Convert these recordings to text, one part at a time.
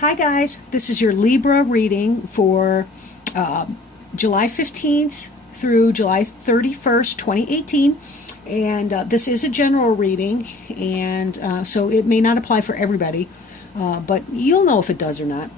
Hi guys, this is your Libra reading for July 15th through July 31st, 2018. And this is a general reading, and so it may not apply for everybody, but you'll know if it does or not.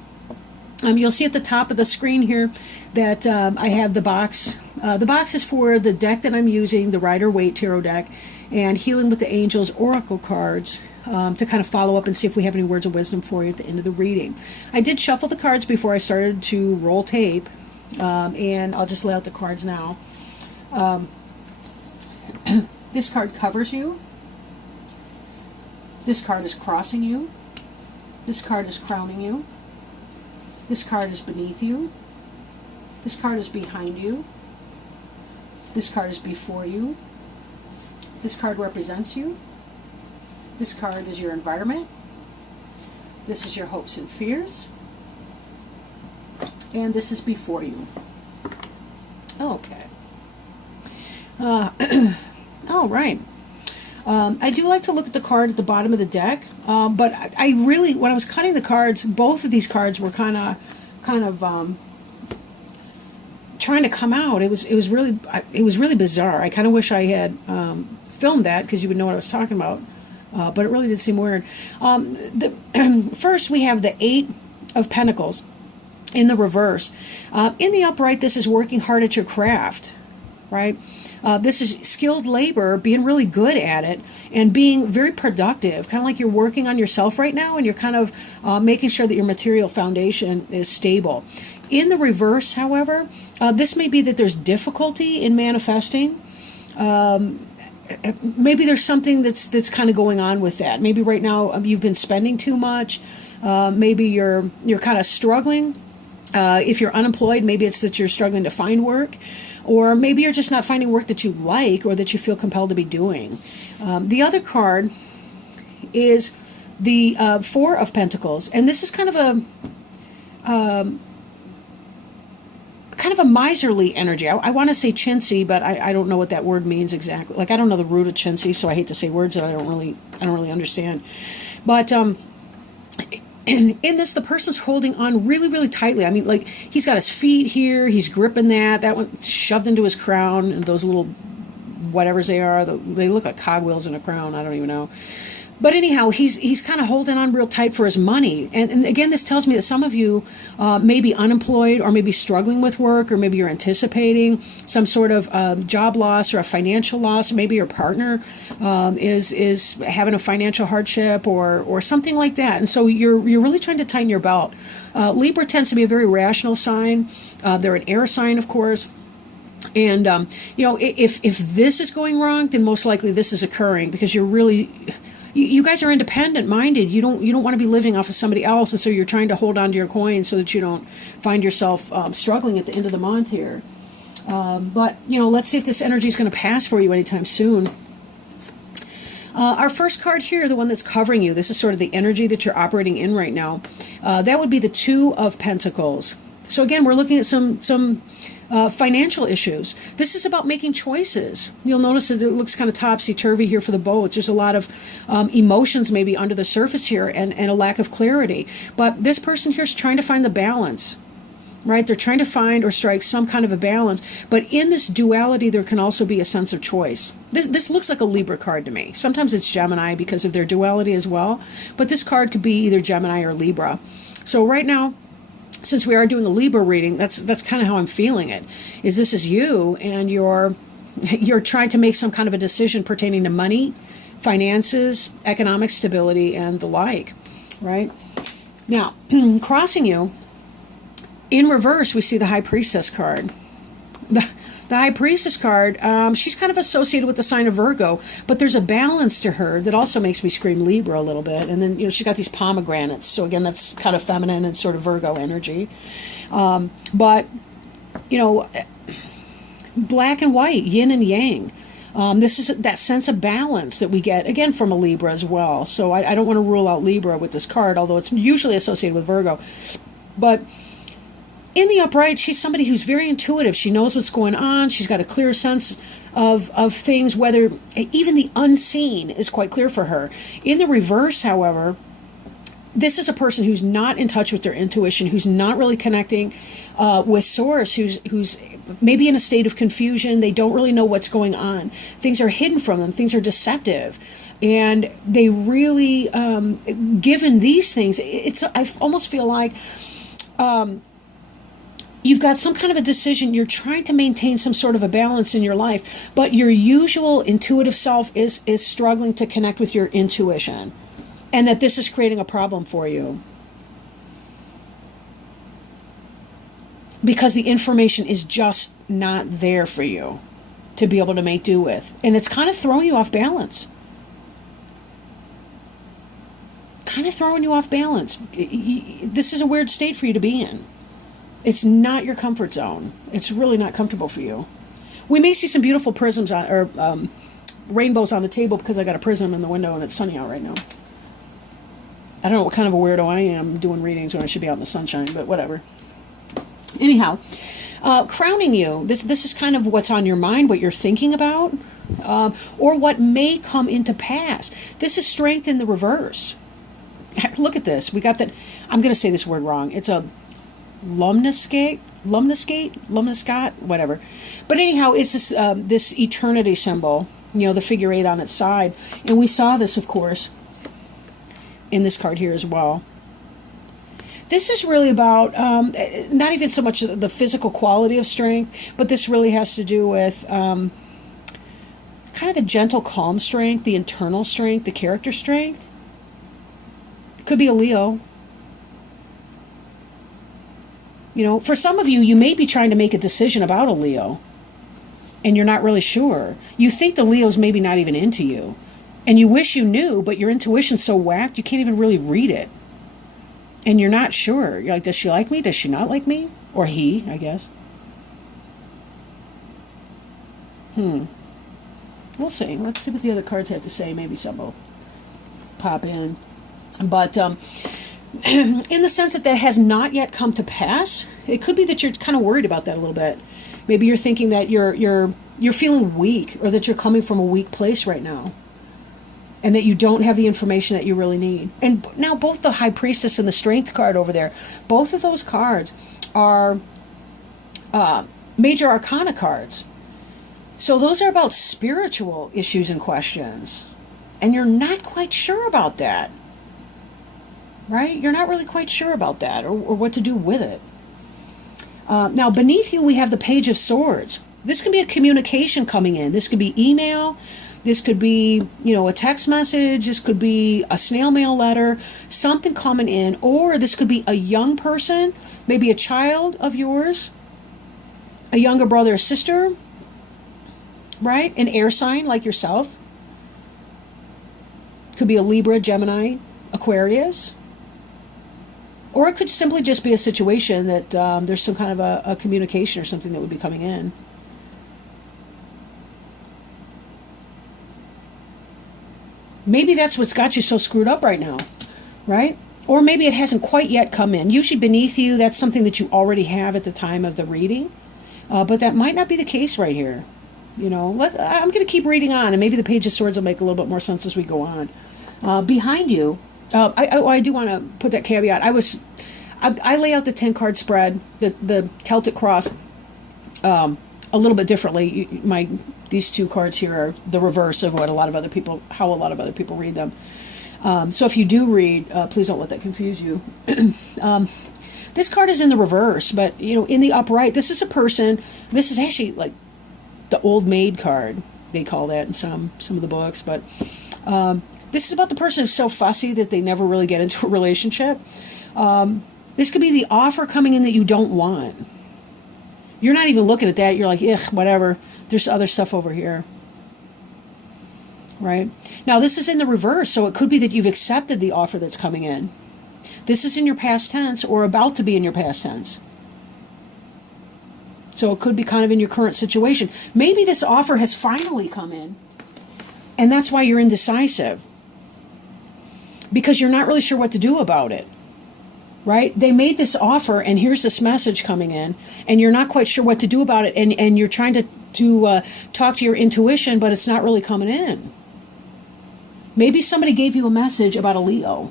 You'll see at the top of the screen here that I have the box. The box is for the deck that I'm using, the Rider-Waite Tarot deck, and Healing with the Angels Oracle cards, to kind of follow up and see if we have any words of wisdom for you at the end of the reading. I did shuffle the cards before I started to roll tape, and I'll just lay out the cards now. This card covers you. This card is crossing you. This card is crowning you. This card is beneath you. This card is behind you. This card is before you. This card represents you. This card is your environment. This is your hopes and fears. And this is before you. Okay. All right. I do like to look at the card at the bottom of the deck, but I really, when I was cutting the cards, both of these cards were kind of trying to come out. It was really bizarre. I kind of wish I had filmed that because you would know what I was talking about, but it really did seem weird. First, we have the Eight of Pentacles in the reverse. In the upright, this is working hard at your craft, right? This is skilled labor, being really good at it, and being very productive, kind of like you're working on yourself right now, and you're kind of making sure that your material foundation is stable. In the reverse, however, this may be that there's difficulty in manifesting. Maybe there's something that's kind of going on with that. Maybe right now you've been spending too much. Maybe you're kind of struggling. If you're unemployed, maybe it's that you're struggling to find work. Or maybe you're just not finding work that you like or that you feel compelled to be doing. The other card is the Four of Pentacles, and this is kind of a miserly energy. I want to say chintzy, but I don't know what that word means exactly. Like, I don't know the root of chintzy, so I hate to say words that I don't really understand. But in this, the person's holding on really, really tightly. I mean, like, he's got his feet here, he's gripping that one shoved into his crown, and those little whatevers they are, they look like cogwheels in a crown, I don't even know. But anyhow, he's kind of holding on real tight for his money. And again, this tells me that some of you may be unemployed, or maybe struggling with work, or maybe you're anticipating some sort of job loss or a financial loss. Maybe your partner is having a financial hardship or something like that. And so you're really trying to tighten your belt. Libra tends to be a very rational sign. They're an air sign, of course. And, if this is going wrong, then most likely this is occurring because you're really... You guys are independent-minded. You don't want to be living off of somebody else, and so you're trying to hold on to your coins so that you don't find yourself struggling at the end of the month here. But let's see if this energy is going to pass for you anytime soon. Our first card here, the one that's covering you, this is sort of the energy that you're operating in right now. That would be the Two of Pentacles. So again, we're looking at some financial issues. This is about making choices. You'll notice that it looks kind of topsy-turvy here for the boats. There's a lot of emotions maybe under the surface here and a lack of clarity. But this person here is trying to find the balance, right? They're trying to find or strike some kind of a balance. But in this duality, there can also be a sense of choice. This looks like a Libra card to me. Sometimes it's Gemini because of their duality as well. But this card could be either Gemini or Libra. So right now, since we are doing a Libra reading, that's kind of how I'm feeling it. This is you, and you're trying to make some kind of a decision pertaining to money, finances, economic stability, and the like, right? Now, crossing you, in reverse, we see the High Priestess card. The High Priestess card, she's kind of associated with the sign of Virgo, but there's a balance to her that also makes me scream Libra a little bit. And then, she's got these pomegranates. So again, that's kind of feminine and sort of Virgo energy. But black and white, yin and yang. This is that sense of balance that we get, again, from a Libra as well. So I don't want to rule out Libra with this card, although it's usually associated with Virgo. But in the upright, she's somebody who's very intuitive. She knows what's going on. She's got a clear sense of things, whether even the unseen is quite clear for her. In the reverse, however, this is a person who's not in touch with their intuition, who's not really connecting with source, who's maybe in a state of confusion. They don't really know what's going on. Things are hidden from them. Things are deceptive. And they really, given these things, I almost feel like you've got some kind of a decision. You're trying to maintain some sort of a balance in your life, but your usual intuitive self is struggling to connect with your intuition. And that this is creating a problem for you. Because the information is just not there for you to be able to make do with. And it's kind of throwing you off balance. Kind of throwing you off balance. This is a weird state for you to be in. It's not your comfort zone. It's really not comfortable for you. We may see some beautiful prisms or rainbows on the table because I got a prism in the window and it's sunny out right now. I don't know what kind of a weirdo I am doing readings when I should be out in the sunshine, but whatever. Anyhow, crowning you, this is kind of what's on your mind, what you're thinking about, or what may come into pass. This is strength in the reverse. Look at this. We got that. I'm going to say this word wrong. It's a lumnoscate, whatever. But anyhow, it's this eternity symbol, the figure 8 on its side. And we saw this, of course, in this card here as well. This is really about not even so much the physical quality of strength, but this really has to do with kind of the gentle, calm strength, the internal strength, the character strength. It could be a Leo. For some of you, you may be trying to make a decision about a Leo, and you're not really sure. You think the Leo's maybe not even into you. And you wish you knew, but your intuition's so whacked, you can't even really read it. And you're not sure. You're like, does she like me? Does she not like me? Or he, I guess. We'll see. Let's see what the other cards have to say. Maybe some will pop in. But in the sense that has not yet come to pass, it could be that you're kind of worried about that a little bit. Maybe you're thinking that you're feeling weak, or that you're coming from a weak place right now. And that you don't have the information that you really need. And now both the High Priestess and the Strength card over there, both of those cards are major arcana cards. So those are about spiritual issues and questions. And you're not quite sure about that. Right? You're not really quite sure about that or what to do with it. Now beneath you we have the Page of Swords. This can be a communication coming in. This could be email. This could be, a text message. This could be a snail mail letter, something coming in. Or this could be a young person, maybe a child of yours, a younger brother or sister, right? An air sign like yourself. Could be a Libra, Gemini, Aquarius. Or it could simply just be a situation that there's some kind of a communication or something that would be coming in. Maybe that's what's got you so screwed up right now, right? Or maybe it hasn't quite yet come in. Usually beneath you, that's something that you already have at the time of the reading. But that might not be the case right here. I'm going to keep reading on, and maybe the Page of Swords will make a little bit more sense as we go on. Behind you, I do want to put that caveat. I lay out the 10-card spread, the Celtic Cross, a little bit differently. These two cards here are the reverse of how a lot of other people read them. So if you do read, please don't let that confuse you. This card is in the reverse, but in the upright, this is a person. This is actually like the old maid card, they call that in some of the books. But this is about the person who's so fussy that they never really get into a relationship. This could be the offer coming in that you don't want. You're not even looking at that. You're like, ugh, whatever. There's other stuff over here. Right? Now, this is in the reverse, so it could be that you've accepted the offer that's coming in. This is in your past tense or about to be in your past tense. So it could be kind of in your current situation. Maybe this offer has finally come in, and that's why you're indecisive. Because you're not really sure what to do about it. Right? They made this offer, and here's this message coming in, and you're not quite sure what to do about it, and you're trying to talk to your intuition, but it's not really coming in. Maybe somebody gave you a message about a Leo,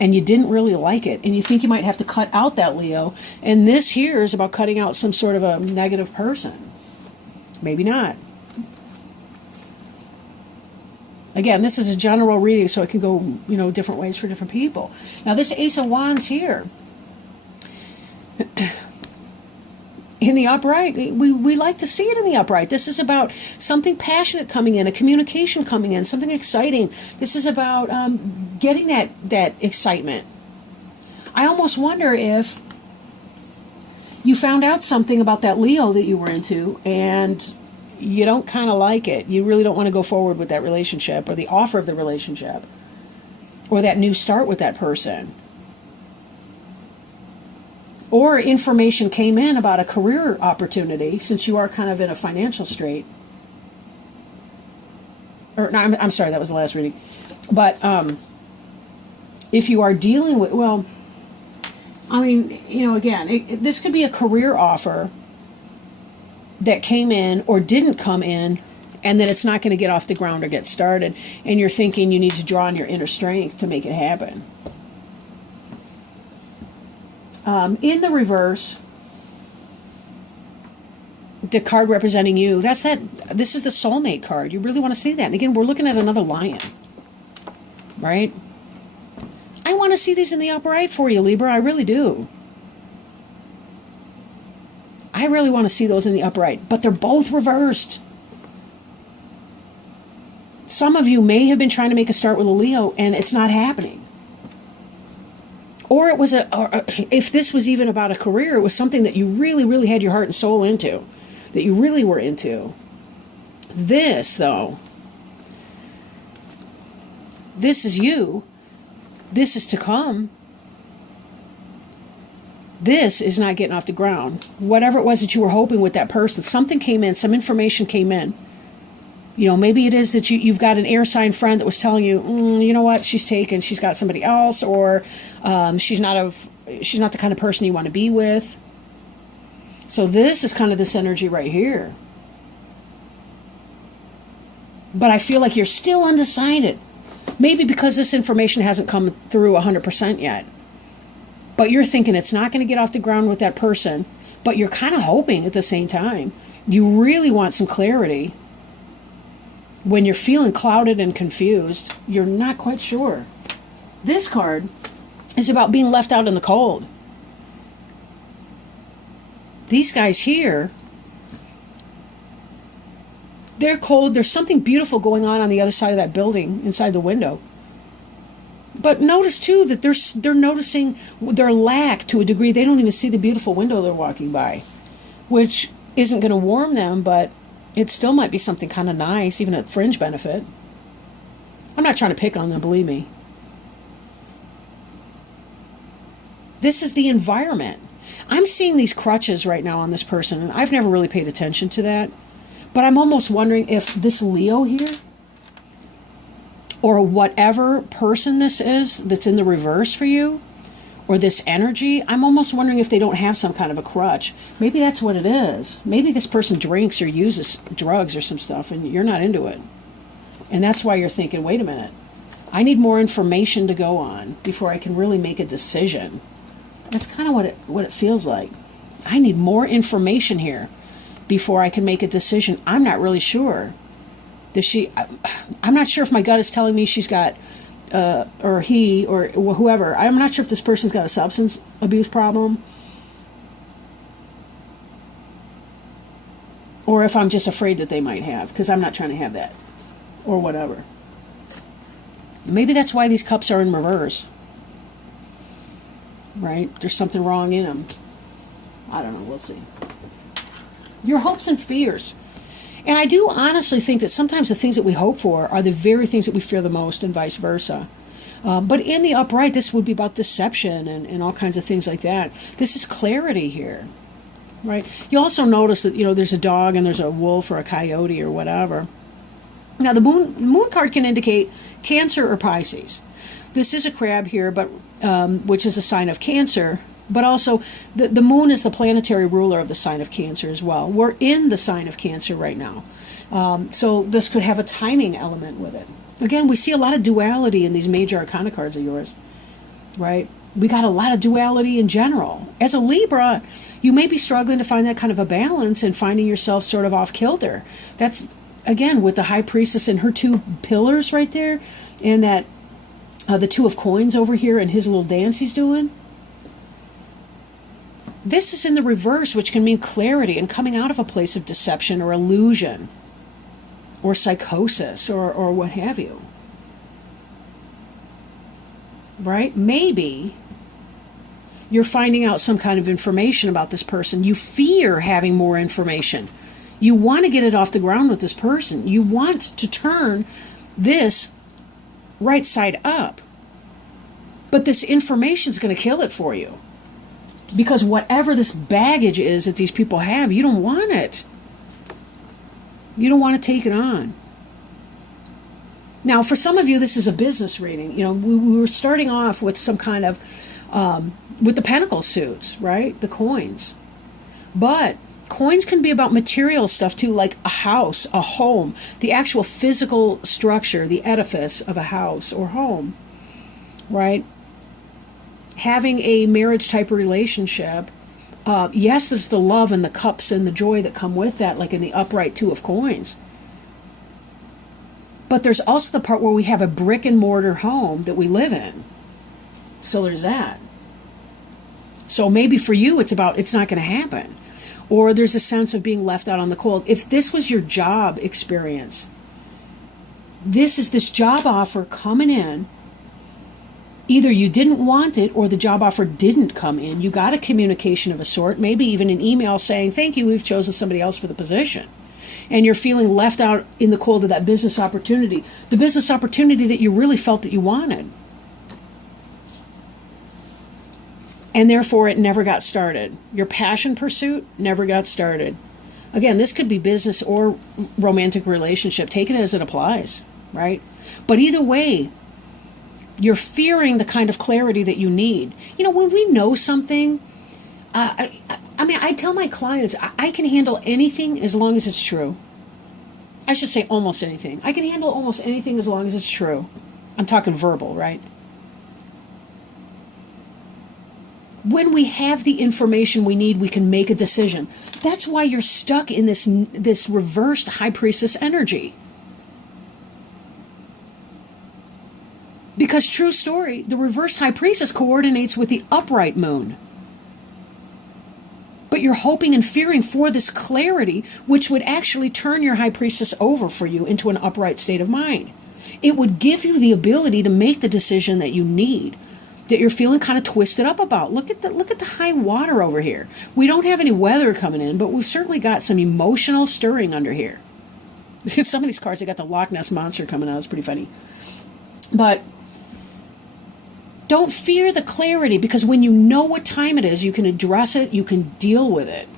and you didn't really like it, and you think you might have to cut out that Leo, and this here is about cutting out some sort of a negative person. Maybe not. Again, this is a general reading, so it can go, different ways for different people. Now, this Ace of Wands here, in the upright, we like to see it in the upright. This is about something passionate coming in, a communication coming in, something exciting. This is about getting that excitement. I almost wonder if you found out something about that Leo that you were into, and you don't kind of like it. You really don't want to go forward with that relationship, or the offer of the relationship, or that new start with that person. Or information came in about a career opportunity, since you are kind of in a financial strait. Or, no, I'm sorry, that was the last reading. But if you are dealing with, again, this could be a career offer that came in or didn't come in, and that it's not going to get off the ground or get started, and you're thinking you need to draw on your inner strength to make it happen. In the reverse, the card representing you, this is the soulmate card. You really want to see that. And again, we're looking at another lion, right? I want to see these in the upright for you, Libra. I really do. I really want to see those in the upright, but they're both reversed. Some of you may have been trying to make a start with a Leo, and it's not happening. Or it was if this was even about a career, it was something that you really, really had your heart and soul into, that you really were into. This, though, this is you. This is to come. This is not getting off the ground. Whatever it was that you were hoping with that person, something came in, some information came in. Maybe it is that you've got an air sign friend that was telling you, you know what, she's taken, she's got somebody else, or she's not the kind of person you want to be with. So this is kind of this energy right here. But I feel like you're still undecided. Maybe because this information hasn't come through 100% yet. But you're thinking it's not going to get off the ground with that person, but you're kind of hoping at the same time. You really want some clarity. When you're feeling clouded and confused, you're not quite sure. This card is about being left out in the cold. These guys here, they're cold. There's something beautiful going on the other side of that building, inside the window. But notice, too, that they're noticing their lack to a degree. They don't even see the beautiful window they're walking by, which isn't going to warm them, but it still might be something kind of nice, even at fringe benefit. I'm not trying to pick on them, believe me. This is the environment. I'm seeing these crutches right now on this person, and I've never really paid attention to that. But I'm almost wondering if this Leo here, or whatever person this is that's in the reverse for you, or this energy, I'm almost wondering if they don't have some kind of a crutch. Maybe that's what it is. Maybe this person drinks or uses drugs or some stuff, and you're not into it. And that's why you're thinking, wait a minute, I need more information to go on before I can really make a decision. That's kind of what it feels like. I need more information here before I can make a decision. I'm not really sure. I'm not sure if my gut is telling me she's got, or he, or whoever. I'm not sure if this person's got a substance abuse problem, or if I'm just afraid that they might have, because I'm not trying to have that, or whatever. Maybe that's why these cups are in reverse. Right? There's something wrong in them. I don't know. We'll see. Your hopes and fears. And I do honestly think that sometimes the things that we hope for are the very things that we fear the most, and vice versa. But in the upright, this would be about deception and all kinds of things like that. This is clarity here, right? You also notice that, there's a dog and there's a wolf or a coyote or whatever. Now, the moon card can indicate Cancer or Pisces. This is a crab here, but which is a sign of Cancer. But also, the moon is the planetary ruler of the sign of Cancer as well. We're in the sign of Cancer right now. So this could have a timing element with it. Again, we see a lot of duality in these major arcana cards of yours. right? We got a lot of duality in general. As a Libra, you may be struggling to find that kind of a balance and finding yourself sort of off kilter. That's, again, with the High Priestess and her two pillars right there, and that the Two of Coins over here and his little dance he's doing. This is in the reverse, which can mean clarity and coming out of a place of deception or illusion or psychosis or what have you. Right? Maybe you're finding out some kind of information about this person. You fear having more information. You want to get it off the ground with this person. You want to turn this right side up. But this information is going to kill it for you. Because whatever this baggage is that these people have, you don't want it. You don't want to take it on. Now, for some of you, this is a business reading. You know, we were starting off with some kind of, with the pentacle suits, right? The coins. But coins can be about material stuff too, like a house, a home, the actual physical structure, the edifice of a house or home, right? Having a marriage type of relationship. Yes, there's the love and the cups and the joy that come with that, like in the upright Two of Coins. But there's also the part where we have a brick and mortar home that we live in. So there's that. So maybe for you, it's not going to happen. Or there's a sense of being left out on the cold. If this was your job experience, this is this job offer coming in. Either you didn't want it or the job offer didn't come in. You got a communication of a sort, maybe even an email saying, thank you, we've chosen somebody else for the position. And you're feeling left out in the cold of that business opportunity, the business opportunity that you really felt that you wanted. And therefore, it never got started. Your passion pursuit never got started. Again, this could be business or romantic relationship. Take it as it applies, right? But either way, you're fearing the kind of clarity that you need. You know, when we know something, I tell my clients, I can handle anything as long as it's true. I should say almost anything. I can handle almost anything as long as it's true. I'm talking verbal, right? When we have the information we need, we can make a decision. That's why you're stuck in this reversed High Priestess energy. Because true story, the reversed High Priestess coordinates with the upright moon. But you're hoping and fearing for this clarity, which would actually turn your High Priestess over for you into an upright state of mind. It would give you the ability to make the decision that you need, that you're feeling kind of twisted up about. Look at the high water over here. We don't have any weather coming in, but we've certainly got some emotional stirring under here. Some of these cards, they got the Loch Ness Monster coming out. It's pretty funny. But don't fear the clarity, because when you know what time it is, you can address it, you can deal with it.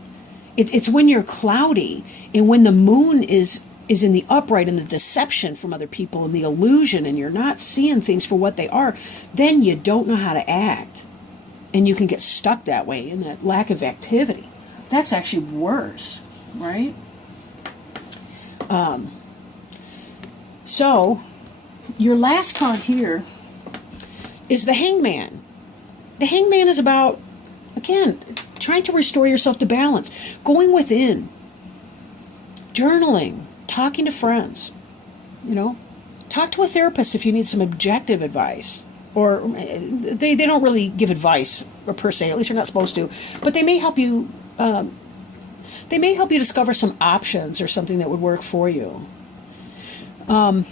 It's when you're cloudy and when the moon is in the upright and the deception from other people and the illusion, and you're not seeing things for what they are, then you don't know how to act. And you can get stuck that way in that lack of activity. That's actually worse, right? So, your last card here is the Hangman. The Hangman is about, again, trying to restore yourself to balance, going within, journaling, talking to friends, talk to a therapist if you need some objective advice, or they don't really give advice per se, at least you're not supposed to, but they may help you discover some options or something that would work for you. You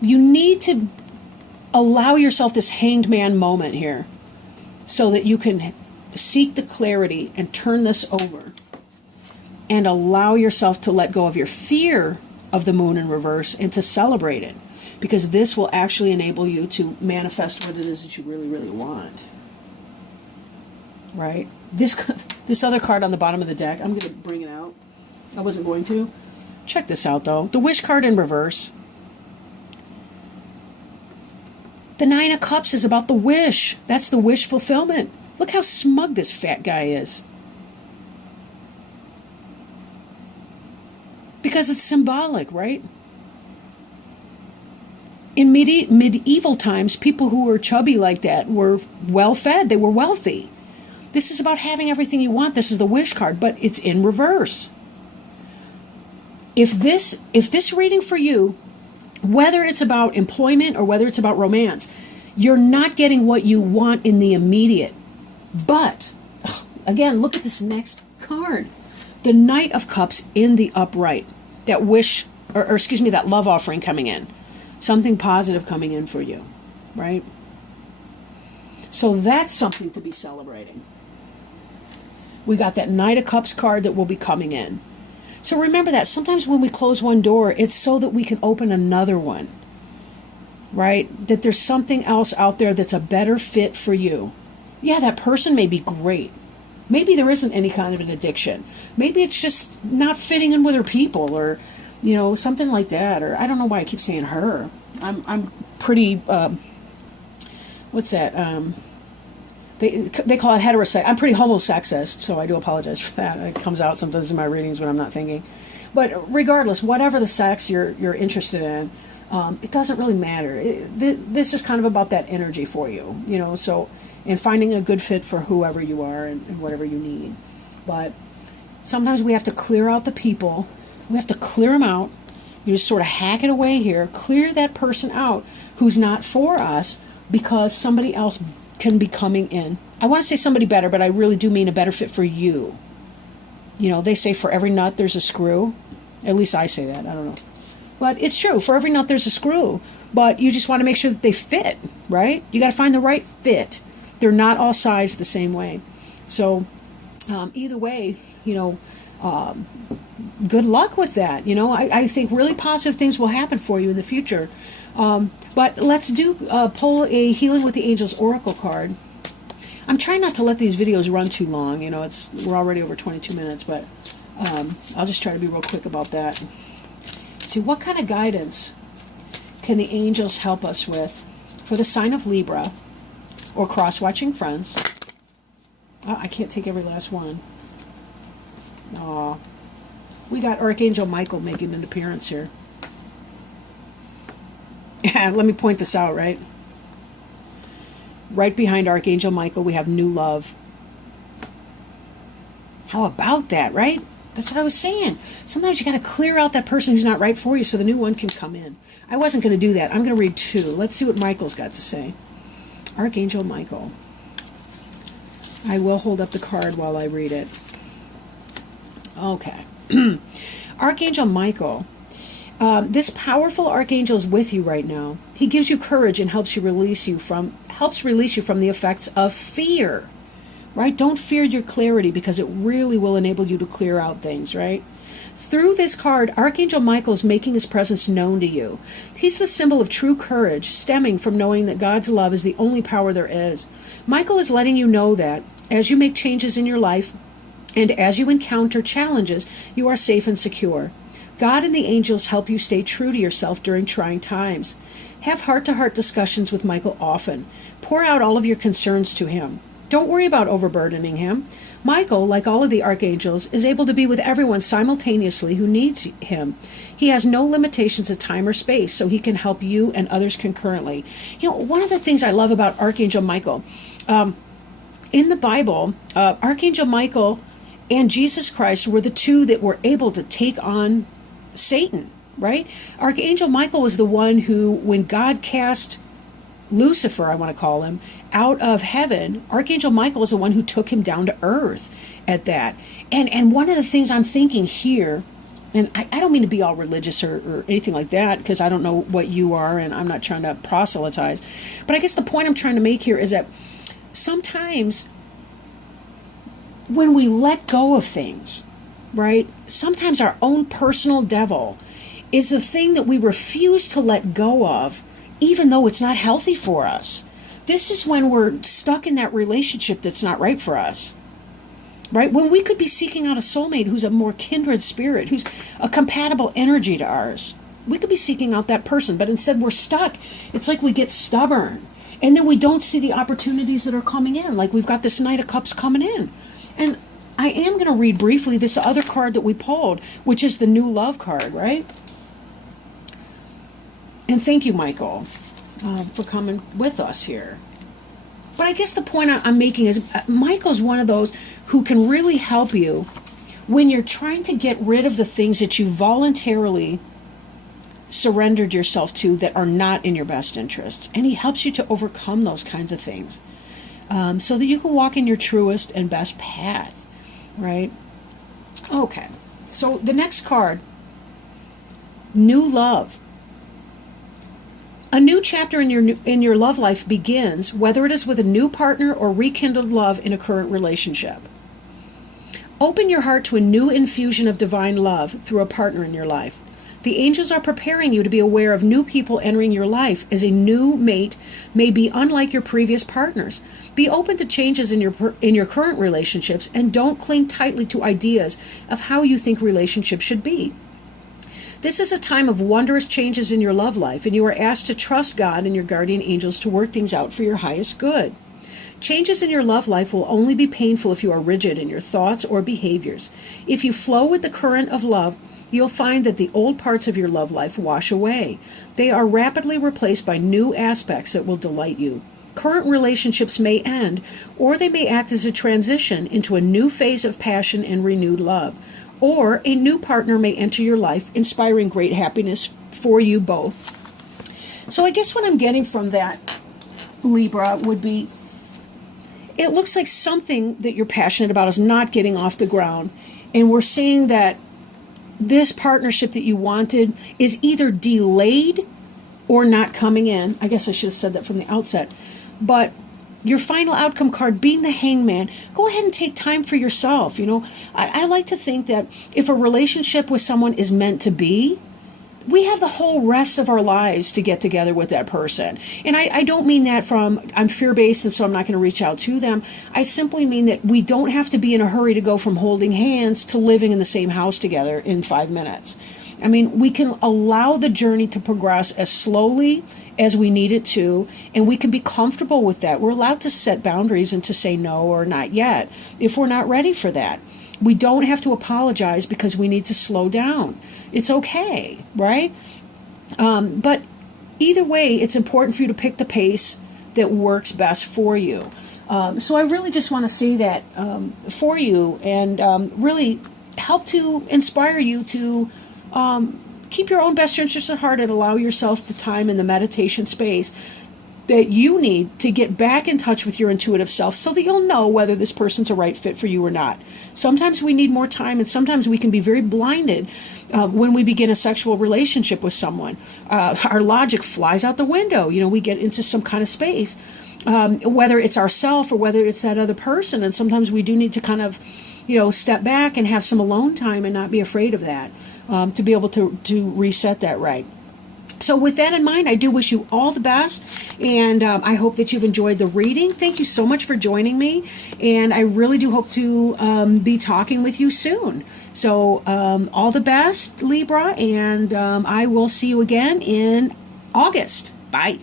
need to allow yourself this hanged man moment here so that you can seek the clarity and turn this over and allow yourself to let go of your fear of the moon in reverse and to celebrate it, because this will actually enable you to manifest what it is that you really, really want. Right? This other card on the bottom of the deck, I'm going to bring it out. I wasn't going to. Check this out, though. The Wish card in reverse. The Nine of Cups is about the wish. That's the wish fulfillment. Look how smug this fat guy is. Because it's symbolic, right? In medieval times, people who were chubby like that were well fed. They were wealthy. This is about having everything you want. This is the wish card, but it's in reverse. If this reading for you, whether it's about employment or whether it's about romance, you're not getting what you want in the immediate. But, again, look at this next card. The Knight of Cups in the upright. That wish, or excuse me, that love offering coming in. Something positive coming in for you, right? So that's something to be celebrating. We got that Knight of Cups card that will be coming in. So remember that sometimes when we close one door, it's so that we can open another one, right? That there's something else out there that's a better fit for you. Yeah, that person may be great. Maybe there isn't any kind of an addiction. Maybe it's just not fitting in with her people, or, you know, something like that. Or I don't know why I keep saying her. I'm pretty, what's that? They call it heterosexual. I'm pretty homosexist, so I do apologize for that. It comes out sometimes in my readings when I'm not thinking. But regardless, whatever the sex you're interested in, it doesn't really matter. This is kind of about that energy for you, you know. So, and finding a good fit for whoever you are and whatever you need. But sometimes we have to clear out the people. We have to clear them out. You just sort of hack it away here. Clear that person out who's not for us, because somebody else can be coming in. I want to say somebody better, but I really do mean a better fit for you. You know, they say for every nut there's a screw. At least I say that. I don't know. But it's true. For every nut there's a screw. But you just want to make sure that they fit, right? You got to find the right fit. They're not all sized the same way. So either way, you know, good luck with that. You know, I think really positive things will happen for you in the future. But let's pull a Healing with the Angels Oracle card. I'm trying not to let these videos run too long. You know, we're already over 22 minutes, but I'll just try to be real quick about that. See, what kind of guidance can the angels help us with for the sign of Libra or cross-watching friends? Oh, I can't take every last one. Aw. We got Archangel Michael making an appearance here. Let me point this out, right? Right behind Archangel Michael, we have new love. How about that, right? That's what I was saying. Sometimes you got to clear out that person who's not right for you so the new one can come in. I wasn't going to do that. I'm going to read two. Let's see what Michael's got to say. Archangel Michael. I will hold up the card while I read it. Okay. Archangel Michael. This powerful archangel is with you right now. He gives you courage and helps release you from the effects of fear. Right? Don't fear your clarity, because it really will enable you to clear out things, right? Through this card, Archangel Michael is making his presence known to you. He's the symbol of true courage, stemming from knowing that God's love is the only power there is. Michael is letting you know that as you make changes in your life and as you encounter challenges, you are safe and secure. God and the angels help you stay true to yourself during trying times. Have heart-to-heart discussions with Michael often. Pour out all of your concerns to him. Don't worry about overburdening him. Michael, like all of the archangels, is able to be with everyone simultaneously who needs him. He has no limitations of time or space, so he can help you and others concurrently. You know, one of the things I love about Archangel Michael, in the Bible, Archangel Michael and Jesus Christ were the two that were able to take on Satan, right? Archangel Michael was the one who, when God cast Lucifer, I want to call him, out of heaven, Archangel Michael was the one who took him down to earth at that. And one of the things I'm thinking here, and I don't mean to be all religious or anything like that, because I don't know what you are, and I'm not trying to proselytize, but I guess the point I'm trying to make here is that sometimes when we let go of things, right, sometimes our own personal devil is the thing that we refuse to let go of, even though it's not healthy for us. This is when we're stuck in that relationship that's not right for us, right? When we could be seeking out a soulmate who's a more kindred spirit, who's a compatible energy to ours. We could be seeking out that person, but instead we're stuck. It's like we get stubborn, and then we don't see the opportunities that are coming in. Like we've got this Knight of Cups coming in. And I am going to read briefly this other card that we pulled, which is the new love card, right? And thank you, Michael, for coming with us here. But I guess the point I'm making is Michael's one of those who can really help you when you're trying to get rid of the things that you voluntarily surrendered yourself to that are not in your best interest. And he helps you to overcome those kinds of things so that you can walk in your truest and best path, right? Okay, so the next card, new love. A new chapter in your love life begins, whether it is with a new partner or rekindled love in a current relationship. Open your heart to a new infusion of divine love through a partner in your life. The angels are preparing you to be aware of new people entering your life, as a new mate may be unlike your previous partners. Be open to changes in your current relationships, and don't cling tightly to ideas of how you think relationships should be. This is a time of wondrous changes in your love life, and you are asked to trust God and your guardian angels to work things out for your highest good. Changes in your love life will only be painful if you are rigid in your thoughts or behaviors. If you flow with the current of love, you'll find that the old parts of your love life wash away. They are rapidly replaced by new aspects that will delight you. Current relationships may end, or they may act as a transition into a new phase of passion and renewed love. Or a new partner may enter your life, inspiring great happiness for you both. So I guess what I'm getting from that, Libra, would be, it looks like something that you're passionate about is not getting off the ground. And we're seeing that this partnership that you wanted is either delayed or not coming in. I guess I should have said that from the outset. But your final outcome card being the Hangman, go ahead and take time for yourself. You know, I like to think that if a relationship with someone is meant to be, we have the whole rest of our lives to get together with that person. And I don't mean that from, I'm fear-based and so I'm not going to reach out to them. I simply mean that we don't have to be in a hurry to go from holding hands to living in the same house together in 5 minutes. I mean, we can allow the journey to progress as slowly as we need it to, and we can be comfortable with that. We're allowed to set boundaries and to say no or not yet if we're not ready for that. We don't have to apologize because we need to slow down. It's okay, right? But either way, it's important for you to pick the pace that works best for you. So I really just want to say that for you and really help to inspire you to keep your own best interests at heart and allow yourself the time and the meditation space that you need to get back in touch with your intuitive self so that you'll know whether this person's a right fit for you or not. Sometimes we need more time, and sometimes we can be very blinded when we begin a sexual relationship with someone. Our logic flies out the window. You know, we get into some kind of space, whether it's ourself or whether it's that other person. And sometimes we do need to kind of, you know, step back and have some alone time and not be afraid of that, to be able to reset that right. So with that in mind, I do wish you all the best, and I hope that you've enjoyed the reading. Thank you so much for joining me, and I really do hope to be talking with you soon. So all the best, Libra, and I will see you again in August. Bye.